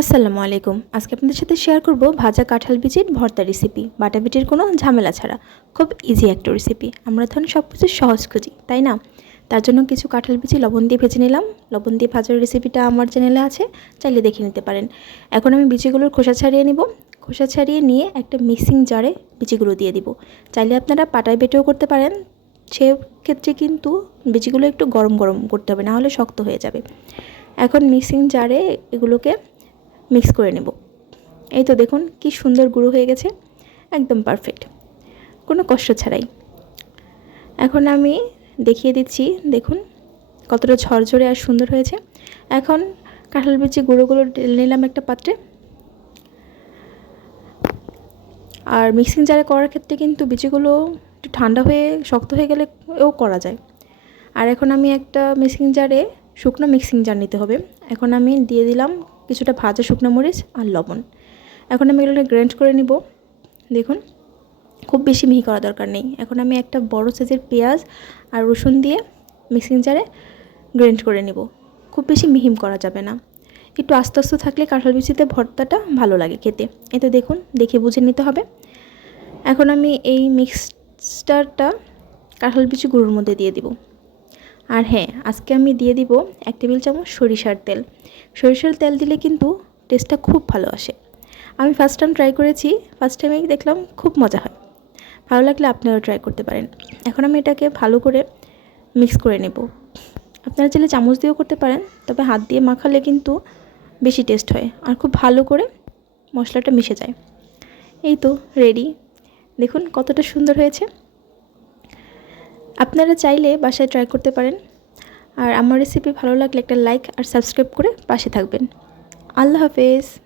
আসসালামু আলাইকুম। আজকে আপনাদের সাথে শেয়ার করব ভাজা কাঁঠাল বিচির ভর্তা রেসিপি বাটা বিটির কোনো ঝামেলা ছাড়া। খুব ইজি একটা রেসিপি আমরা ধরুন সব কিছু সহজ খুঁজি, তাই না? তার জন্য কিছু কাঁঠাল বিচি লবণ দিয়ে ভেজে নিলাম। লবণ দিয়ে ভাজার রেসিপিটা আমার চ্যানেলে আছে, চাইলে দেখে নিতে পারেন। এখন আমি বিচিগুলোর খোসা ছাড়িয়ে নিব। খোসা ছাড়িয়ে নিয়ে একটা মিক্সিং জারে বিচিগুলো দিয়ে দিব। চাইলে আপনারা পাটায় বেটেও করতে পারেন। সেক্ষেত্রে কিন্তু বিচিগুলো একটু গরম গরম করতে হবে, নাহলে শক্ত হয়ে যাবে। এখন মিক্সিং জারে এগুলোকে মিক্স করে নেব। এই তো দেখুন কি সুন্দর গুঁড়ো হয়ে গেছে, একদম পারফেক্ট কোনো কষ্ট ছাড়াই। এখন আমি দেখিয়ে দিচ্ছি, দেখুন কতটা ঝরঝরে আর সুন্দর হয়েছে। এখন কাঁঠাল বিচি গুঁড়োগুলো নিলাম একটা পাত্রে। আর মিক্সিং জারে করার ক্ষেত্রে কিন্তু বিচিগুলো একটু ঠান্ডা হয়ে, শক্ত হয়ে গেলে ও করা যায়। আর এখন আমি একটা মিক্সিং জারে শুকনো মিক্সিং জার নিতে হবে। এখন আমি দিয়ে দিলাম কিছুটা ভাজা শুকনো মরিচ আর লবণ। এখন আমি এগুলোকে গ্রাইন্ড করে নিব। দেখুন, খুব বেশি মিহি করা দরকার নেই। এখন আমি একটা বড় সাইজের পেঁয়াজ আর রসুন দিয়ে মিক্সিং জারে গ্রাইন্ড করে নিব। খুব বেশি মিহিম করা যাবে না। একটু আস্তে আস্তে থাকলে কাঁঠাল বিচিতে ভর্তাটা ভালো লাগে খেতে। এতে দেখুন, দেখে বুঝে নিতে হবে। এখন আমি এই মিক্সচারটা কাঁঠাল বিচি গুঁড়োর মধ্যে দিয়ে দিব। আর হ্যাঁ আজকে আমি দিয়ে দিব এক টেবিল চামচ সরিষার তেল। সরিষার তেল দিলে কিন্তু টেস্টটা খুব ভালো আসে। আমি ফার্স্ট টাইম ট্রাই করেছি ফার্স্ট টাইমে দেখলাম খুব মজা হয়। ভালো লাগলে আপনারাও ট্রাই করতে পারেন। এখন আমি এটাকে ভালো করে মিক্স করে নেব। আপনারা চাইলে চামচ দিয়েও করতে পারেন, তবে হাত দিয়ে মাখালে কিন্তু বেশি টেস্ট হয় আর খুব ভালো করে মশলাটা মিশে যায়। এই তো রেডি দেখুন কতটা সুন্দর হয়েছে। আপনারা চাইলে বাসায় ট্রাই করতে পারেন। আর আমার রেসিপি ভালো লাগলে একটা লাইক আর সাবস্ক্রাইব করে পাশে থাকবেন। আল্লাহ হাফেজ।